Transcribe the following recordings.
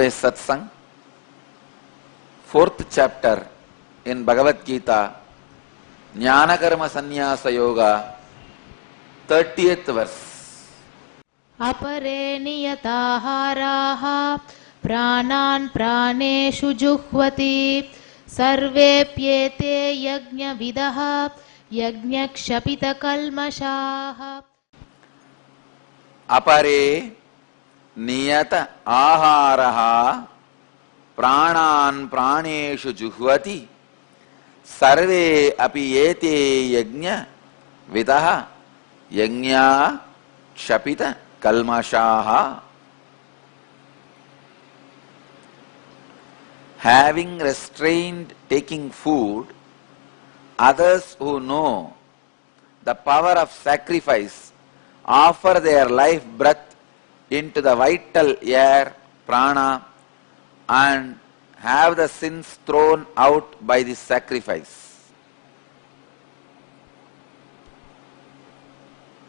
today's satsang, 4th chapter in Bhagavad Gita, Jnana Karma Sannyasa Yoga, 30th verse. Apare niyataharaha pranan praneshu juhvati sarvepyete yajna vidaha yajnakshapita kalmashaha. Apare niyata aharaha pranan praneshu juhvati sarve api ete yajna vidaha yajna kshapita kalmashaha. Having restrained taking food, others who know the power of sacrifice offer their life breath into the vital air, prana, and have the sins thrown out by this sacrifice.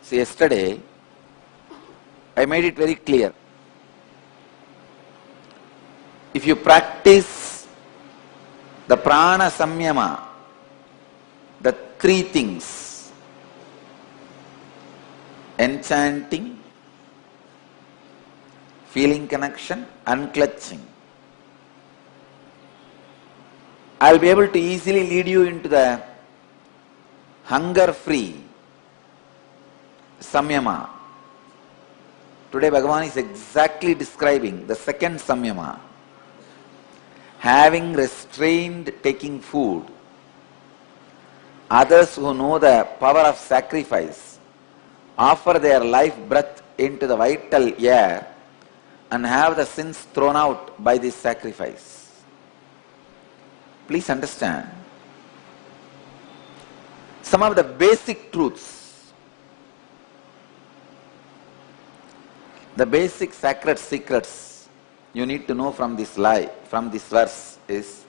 See, yesterday I made it very clear. If you practice the prana samyama, the three things, enchanting, feeling connection, unclutching, I will be able to easily lead you into the hunger-free samyama. Today Bhagavan is exactly describing the second samyama. Having restrained taking food, others who know the power of sacrifice offer their life breath into the vital air and have the sins thrown out by this sacrifice. Please understand some of the basic truths, the basic sacred secrets you need to know from this verse is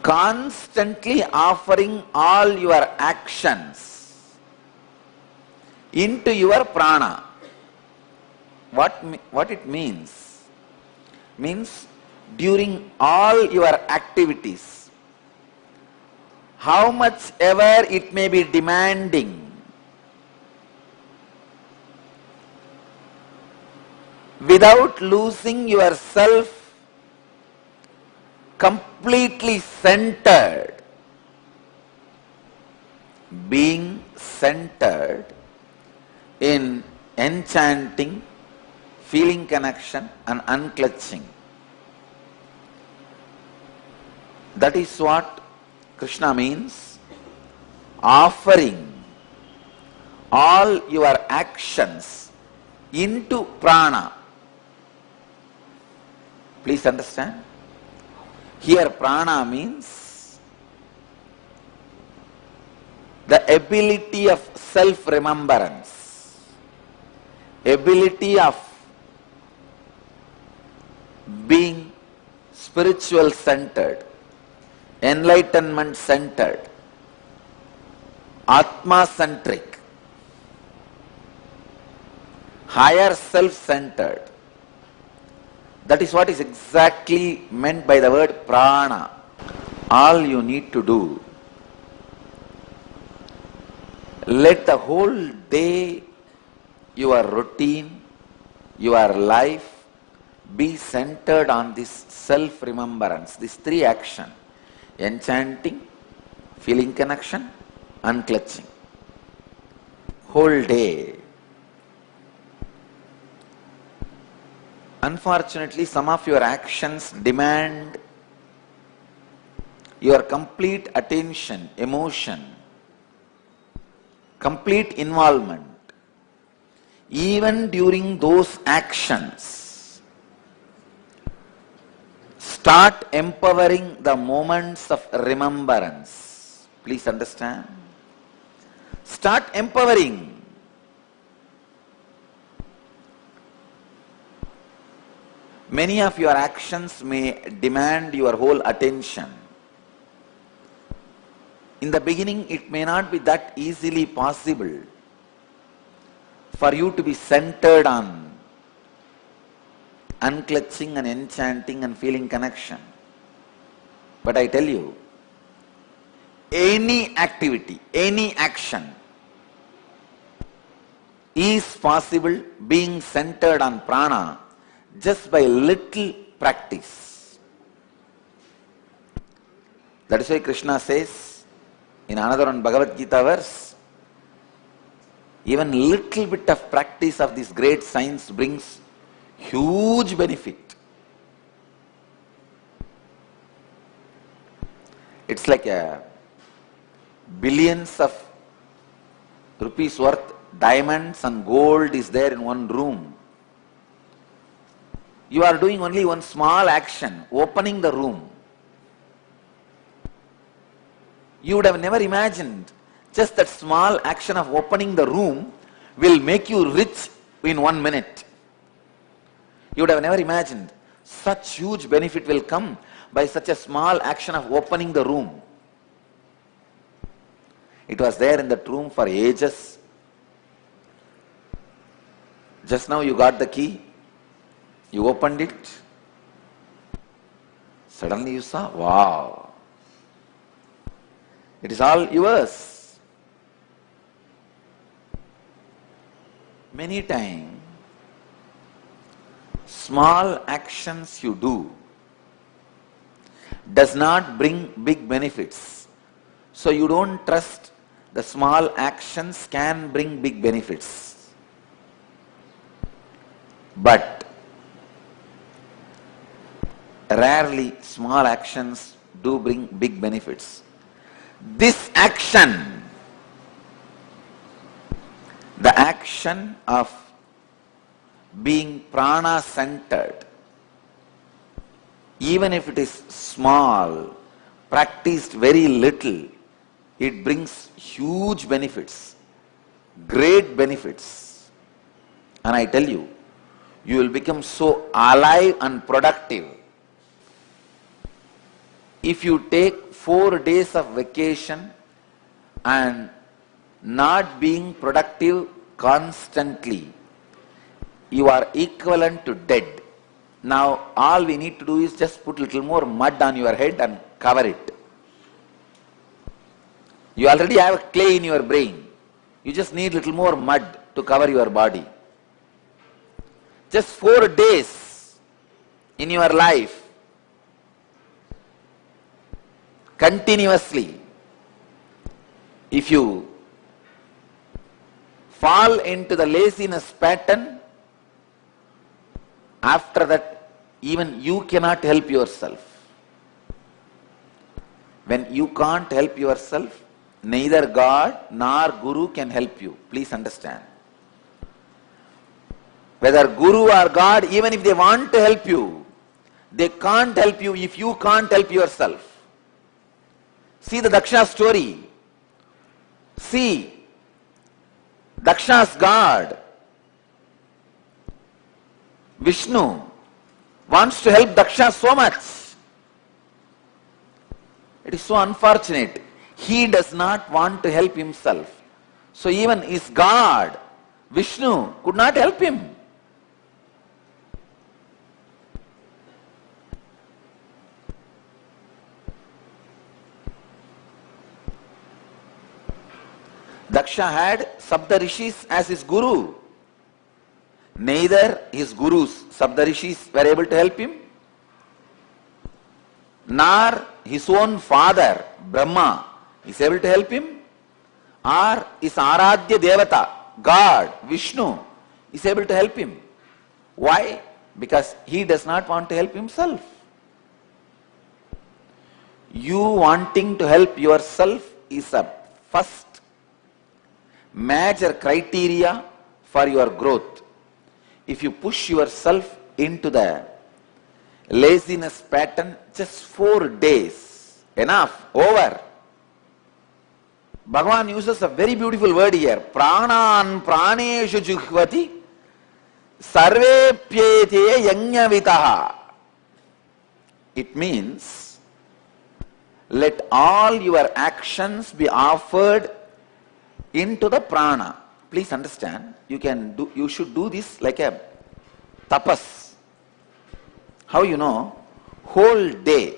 constantly offering all your actions into your prana. What it means? Means during all your activities, how much ever it may be demanding, without losing yourself, completely centered, being centered in enchanting, feeling connection and unclutching. That is what Krishna means, offering all your actions into prana. Please understand. Here prana means the ability of self-remembrance, ability of being spiritual centered, enlightenment centered, atma centric, higher self centered. That is what is exactly meant by the word prana. All you need to do, let the whole day, your routine, your life be centered on this self-remembrance, these three actions: enchanting, feeling connection, unclutching. Whole day. Unfortunately, some of your actions demand your complete attention, emotion, complete involvement. Even during those actions, start empowering the moments of remembrance. Please understand. Start empowering. Many of your actions may demand your whole attention. In the beginning, it may not be that easily possible. for you to be centered on unclutching and enchanting and feeling connection. But I tell you, any activity, any action is possible being centered on prana just by little practice. That is why Krishna says in another one Bhagavad Gita verse, even little bit of practice of this great science brings huge benefit. It's like billions of rupees worth diamonds and gold is there in one room. You are doing only one small action, opening the room. You would have never imagined just that small action of opening the room will make you rich in 1 minute. You would have never imagined such huge benefit will come by such a small action of opening the room. It was there in that room for ages. Just now you got the key, you opened it, suddenly you saw, wow, it is all yours. Many times, small actions you do does not bring big benefits. So you don't trust the small actions can bring big benefits. But rarely small actions do bring big benefits. This action, the action of being prana centered, even if it is small, practiced very little, it brings huge benefits, great benefits. And I tell you, you will become so alive and productive. If you take 4 days of vacation and not being productive constantly, you are equivalent to dead. Now all we need to do is just put a little more mud on your head and cover it. You already have clay in your brain. You just need a little more mud to cover your body. Just 4 days in your life, continuously, if you fall into the laziness pattern, after that even you cannot help yourself. When you can't help yourself, neither God nor Guru can help you. Please understand. Whether Guru or God, even if they want to help you, they can't help you if you can't help yourself. See the Daksha story. See, Daksha's God, Vishnu, wants to help Daksha so much. It is so unfortunate. He does not want to help himself. So even his God, Vishnu, could not help him. Daksha had Sapta Rishis as his guru. Neither his gurus, Sapta Rishis, were able to help him, nor his own father, Brahma, is able to help him, or his Aradhya Devata, God, Vishnu, is able to help him. Why? Because he does not want to help himself. You wanting to help yourself is a first major criteria for your growth. If you push yourself into the laziness pattern, just 4 days, enough, over. Bhagavan uses a very beautiful word here. Pranan praneshu juhvati sarvepyete yajnavitaha. It means, let all your actions be offered into the prana. Please understand, you should do this like a tapas. How you know? Whole day,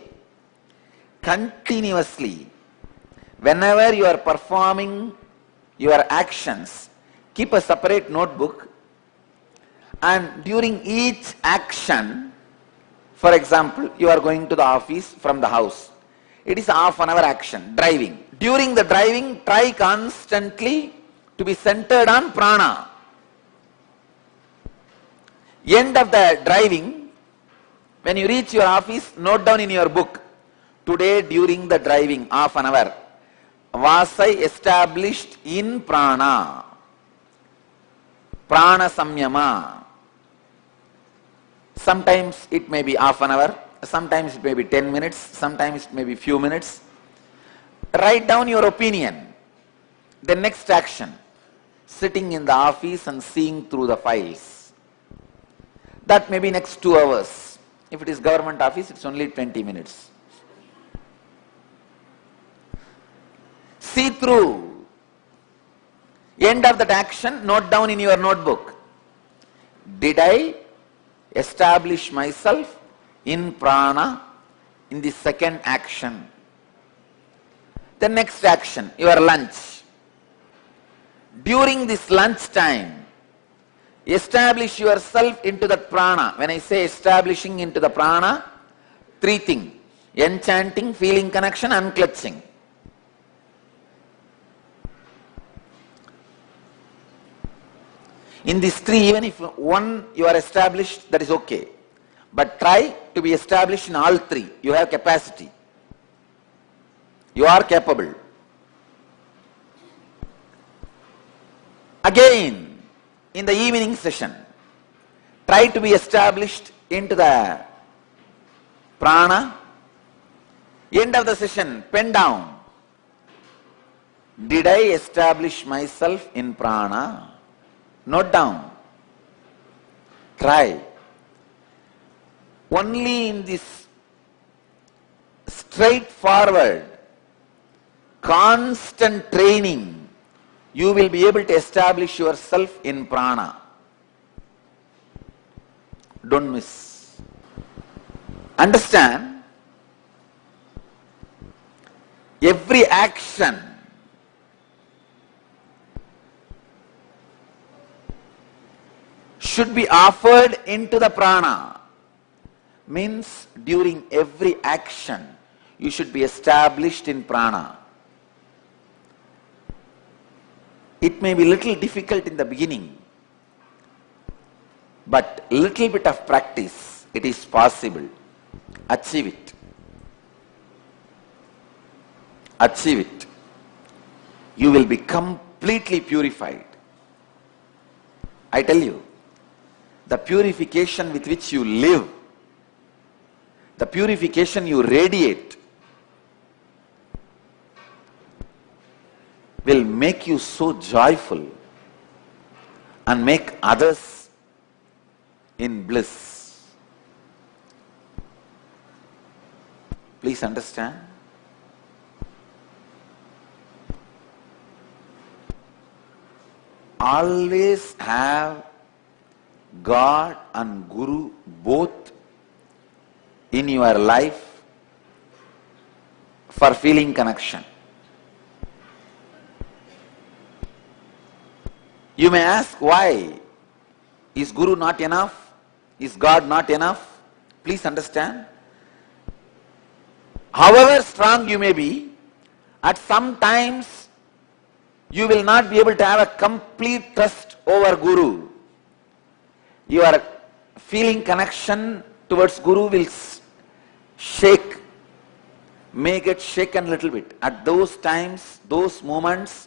continuously, whenever you are performing your actions, keep a separate notebook, and during each action, for example, you are going to the office from the house. It is half an hour action, driving. During the driving, try constantly to be centered on prana. End of the driving, when you reach your office, note down in your book, today during the driving, half an hour, was I established in prana? Prana samyama. Sometimes it may be half an hour, sometimes it may be 10 minutes, sometimes it may be few minutes. Write down your opinion. The next action, sitting in the office and seeing through the files. That may be next 2 hours. If it is government office, it's only 20 minutes. See through. End of that action, note down in your notebook. Did I establish myself in prana in the second action? The next action, your lunch. During this lunch time, establish yourself into that prana. When I say establishing into the prana, 3 things: enchanting, feeling connection, unclutching. In these 3, even if one you are established, that is okay. But try to be established in all 3. You have capacity. You are capable. Again, in the evening session, try to be established into the prana. End of the session, pen down. Did I establish myself in prana? Note down. Try. Only in this straightforward, constant training, you will be able to establish yourself in prana. Don't miss. Understand, every action should be offered into the prana. Means during every action, you should be established in prana. It may be little difficult in the beginning, but little bit of practice, it is possible. Achieve it. Achieve it. You will be completely purified. I tell you, the purification with which you live, the purification you radiate, will make you so joyful and make others in bliss. Please understand. Always have God and Guru both in your life for feeling connection. You may ask, why? Is Guru not enough? Is God not enough? Please understand. However strong you may be, at some times you will not be able to have a complete trust over Guru. Your feeling connection towards Guru will shake, may get shaken a little bit. At those times, those moments,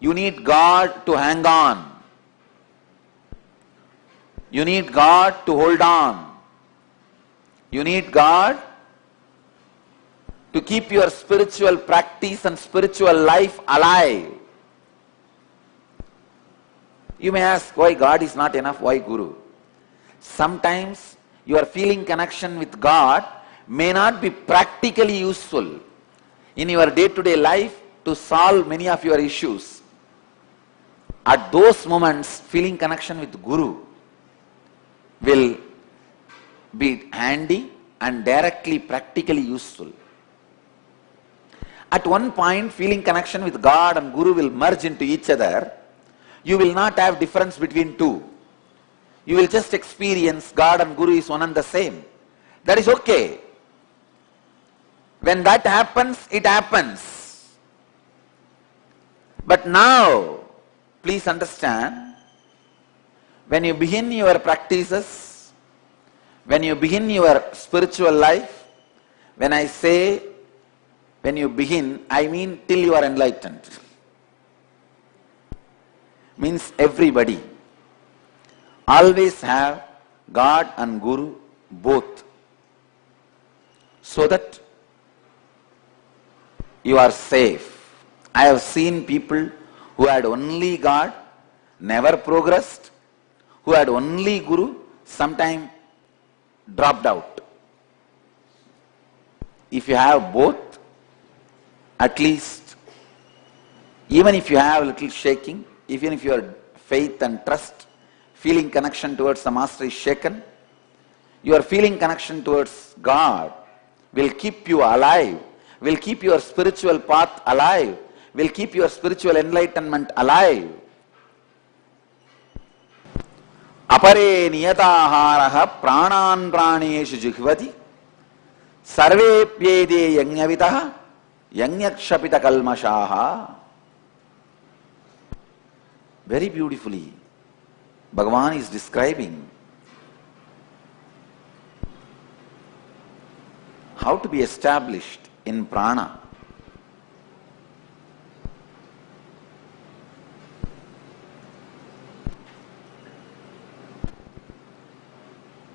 you need God to hang on. You need God to hold on. You need God to keep your spiritual practice and spiritual life alive. You may ask, why God is not enough? Why Guru? Sometimes your feeling connection with God may not be practically useful in your day-to-day life to solve many of your issues. At those moments, feeling connection with Guru will be handy and directly, practically useful. At one point, feeling connection with God and Guru will merge into each other. You will not have difference between two. You will just experience God and Guru is one and the same. That is okay. When that happens, it happens. But now, please understand, when you begin your practices, when you begin your spiritual life, when I say when you begin, I mean till you are enlightened. Means everybody. Always have God and Guru both, so that you are safe. I have seen people who had only God, never progressed, who had only Guru, sometime dropped out. If you have both, at least, even if you have a little shaking, even if your faith and trust, feeling connection towards the Master is shaken, your feeling connection towards God will keep you alive, will keep your spiritual path alive, will keep your spiritual enlightenment alive. Apare niyataharaha pranan praneshu juhvati sarvepyede yajnavitaha yajnakshapita kalmashaha. Very beautifully, Bhagavan is describing how to be established in prana.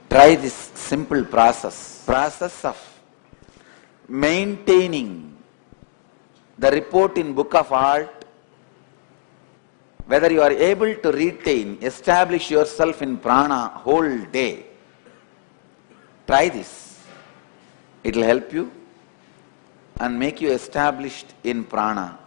Try this simple process of maintaining the report in Book of Art. Whether you are able to retain, establish yourself in prana whole day. Try this. It will help you and make you established in prana.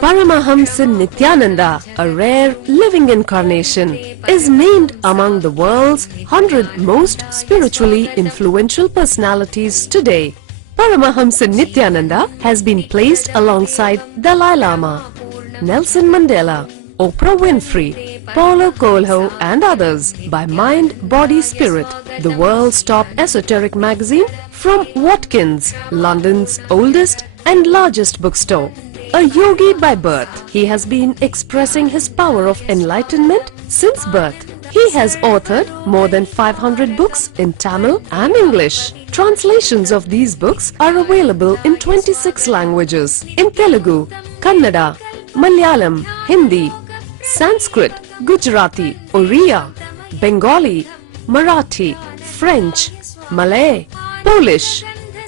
Paramahamsa Nithyananda, a rare living incarnation, is named among the world's 100 most spiritually influential personalities today. Paramahamsa Nithyananda has been placed alongside Dalai Lama, Nelson Mandela, Oprah Winfrey, Paulo Coelho and others by Mind, Body, Spirit, the world's top esoteric magazine from Watkins, London's oldest and largest bookstore. A yogi by birth, he has been expressing his power of enlightenment since birth. He has authored more than 500 books in Tamil and English. Translations of these books are available in 26 languages in Telugu, Kannada, Malayalam, Hindi, Sanskrit, Gujarati, Oriya, Bengali, Marathi, French, Malay, Polish,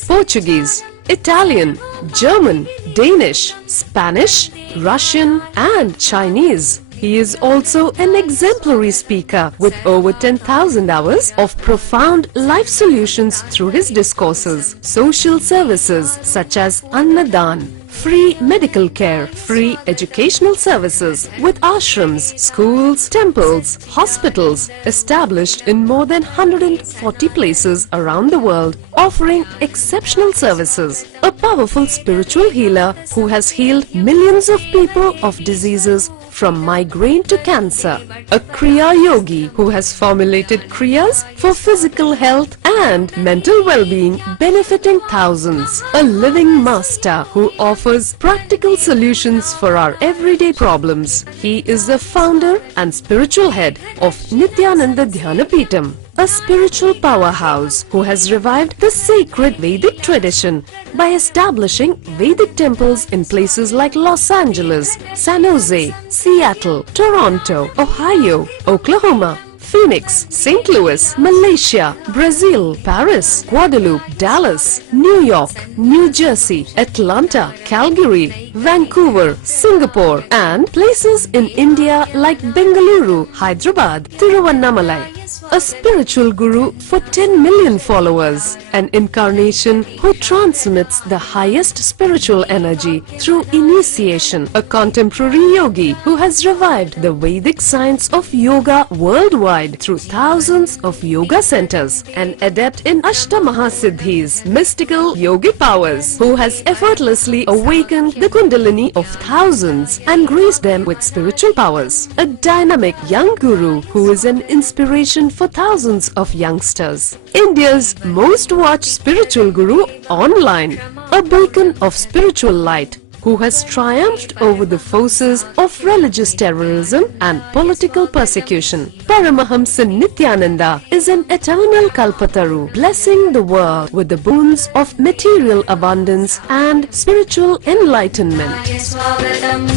Portuguese, Italian, German, Danish, Spanish, Russian and Chinese. He is also an exemplary speaker with over 10,000 hours of profound life solutions through his discourses. Social services such as Annadan, free medical care, free educational services with ashrams, schools, temples, hospitals established in more than 140 places around the world, offering exceptional services. A powerful spiritual healer who has healed millions of people of diseases from migraine to cancer. A Kriya Yogi who has formulated Kriyas for physical health and mental well-being, benefiting thousands. A living master who offers practical solutions for our everyday problems. He is the founder and spiritual head of Nithyananda Dhyanapitham, a spiritual powerhouse who has revived the sacred Vedic tradition by establishing Vedic temples in places like Los Angeles, San Jose, Seattle, Toronto, Ohio, Oklahoma, Phoenix, St. Louis, Malaysia, Brazil, Paris, Guadeloupe, Dallas, New York, New Jersey, Atlanta, Calgary, Vancouver, Singapore, and places in India like Bengaluru, Hyderabad, Tiruvannamalai. a spiritual guru for 10 million followers, an incarnation who transmits the highest spiritual energy through initiation, a contemporary yogi who has revived the Vedic science of yoga worldwide through thousands of yoga centers, an adept in Ashtamahasiddhis, mystical yogic powers, who has effortlessly awakened the Kundalini of thousands and graced them with spiritual powers, a dynamic young guru who is an inspiration for thousands of youngsters, India's most watched spiritual guru online, a beacon of spiritual light who has triumphed over the forces of religious terrorism and political persecution. Paramahamsa Nithyananda is an eternal Kalpataru, blessing the world with the boons of material abundance and spiritual enlightenment. स्वागतम्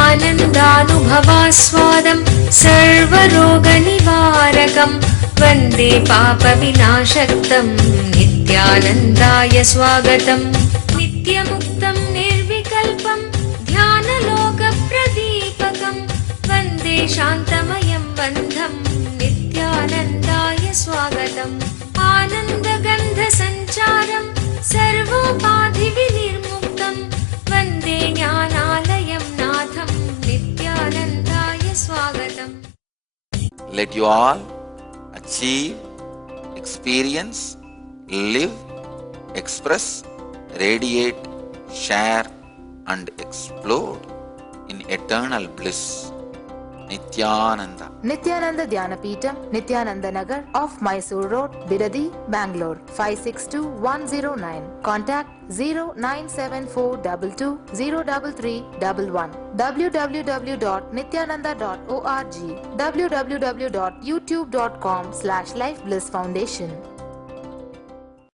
आनन्दानुभवास्वादं सर्वरोगनिवारकं वन्दे पापविनाशक्तं नित्यानन्दाय स्वागतम् नित्यमुक्तं निर्विकल्पं ध्यानलोकप्रदीपकं वन्दे शान्तमयं बन्धं नित्यानन्दाय स्वागतम् आनन्दगन्धसञ्चारं सर्वोपाधिविनिर्मुक्तं वन्दे ज्ञानालयं नाथं नित्यानन्दाय स्वागतम्. Let you all achieve, experience, live, express, radiate, share and explode in eternal bliss. Nithyananda. Nithyananda Dhyanapitham, Nithyananda Nagar off Mysore Road, Bidadi, Bangalore 562109. Contact 09742203311. www.nithyananda.org. www.youtube.com/Life Bliss Foundation.